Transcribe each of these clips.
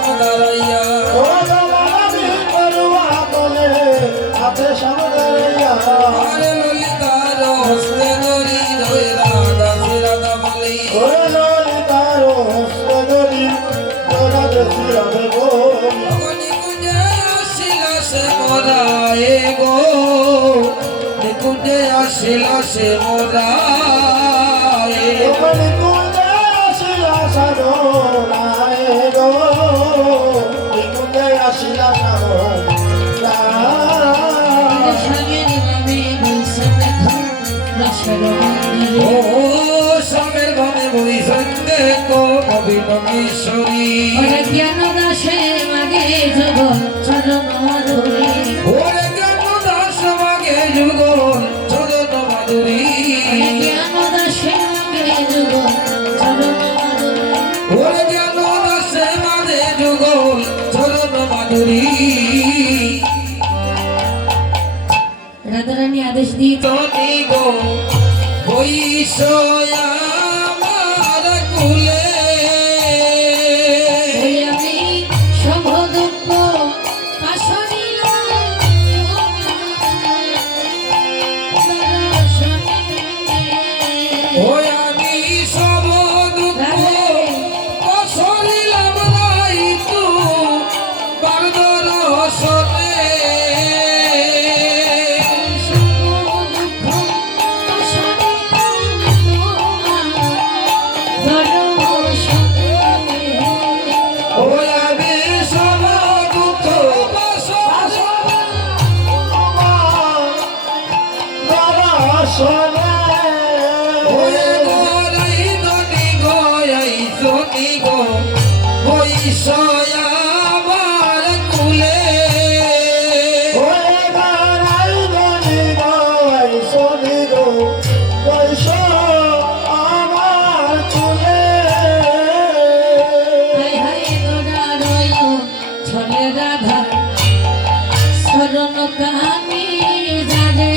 সামদারাইয়া ও জবানি করুয়া বলে হাতে সামদারাইয়া আরে ললিতার হস্তে ধরি রয়ে রাধা রাধা বলি ও ললিতার হস্তে ধরি রাধা রাধা বলি নিকুঞ্জে আসিলা সে মোরা এ গো নিকুঞ্জে আসিলা সে মোরা নিকুঞ্জে আসিলা সাধনায় গো নিকুঞ্জে আসিলা ও স্বামীর ভাবে বৈশাখ দেখো নবীন কিশোরী জ্ঞান দাসে মাগে জগৎ চরণ মাধুরী ওরে জ্ঞান দাস মাগে যুগল চরণ মাধুরী জ্ঞান দাসে মাগে জগৎ চরণ মাধুরী ওরে জ্ঞান দাসে মাগে যুগল চরণ মাধুরী রাধারানী আদেশ দিয়ে তনি গো বৈশয়া আমার কুলে আমি সব দুঃখ পাশরিলাম ওই আমি সব দুঃখ সরিলাম নাই তু বাগদর হসনে ওই আমি সব দুঃখ ওরে গোরাই দনি গয়াই দনি গো বৈশয়া আমার কুলে ছলে রাধা শরণ কামি জানে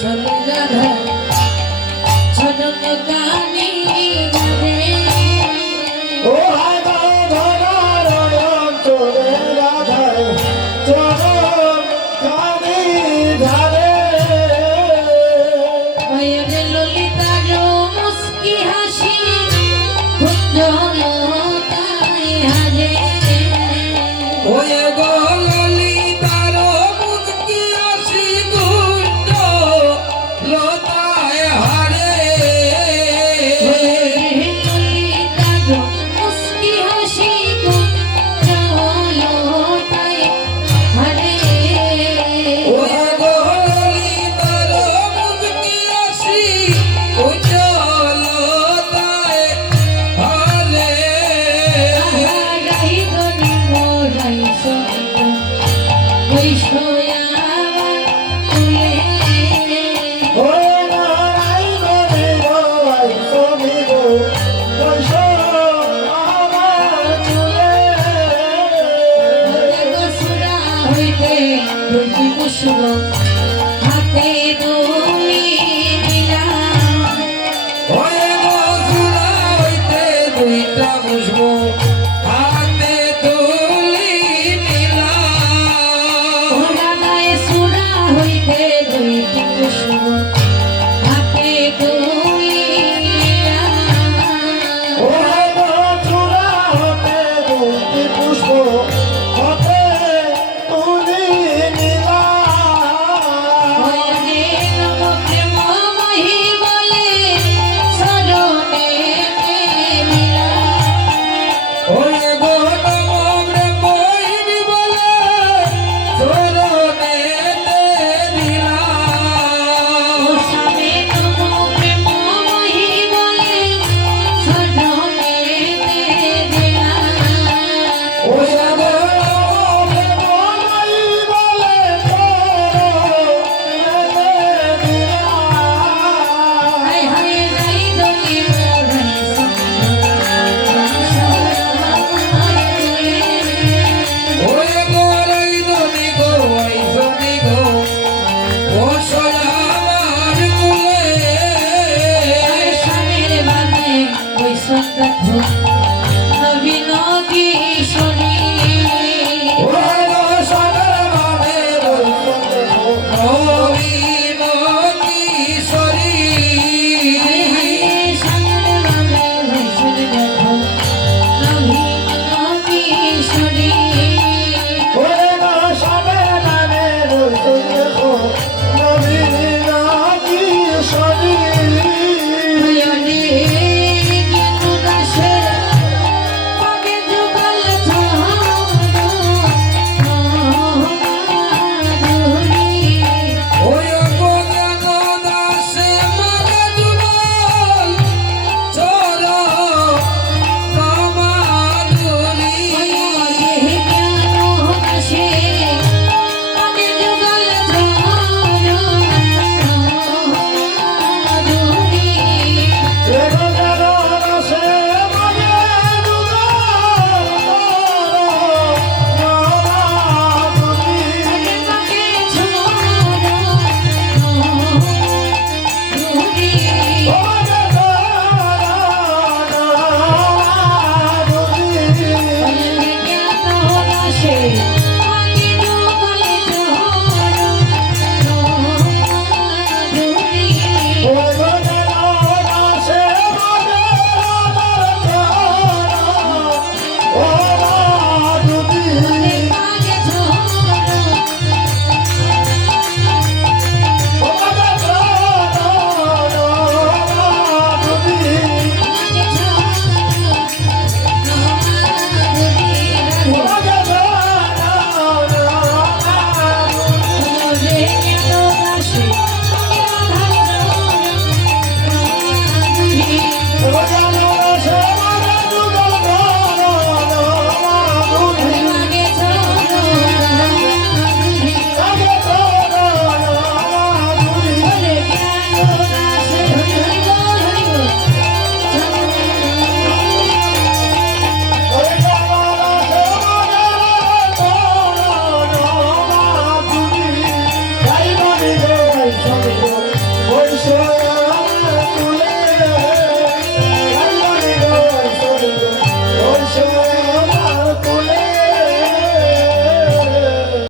ছলে রাধা শরণ কামি জানে মায়ের ললিতার মুস্কি হাসি কুঞ্জলতায় হাজে ওই গো ললিতার মুক্তি আসি গুঞ্জ লতায় হারে ললিতার মুস্কি হাসি কুঞ্জলতায় হাজে ওই গো ললিতার মুক্তি আসি গুঞ্জ লতায় হারে আহারাই গনি মোরাই সন্ত বৈশয়া তুলে গসুরা হইতে দুটি পুষ্প হাতে তুমি দিলাম ওই গো সুরা হইতে দুইটা পুষ্প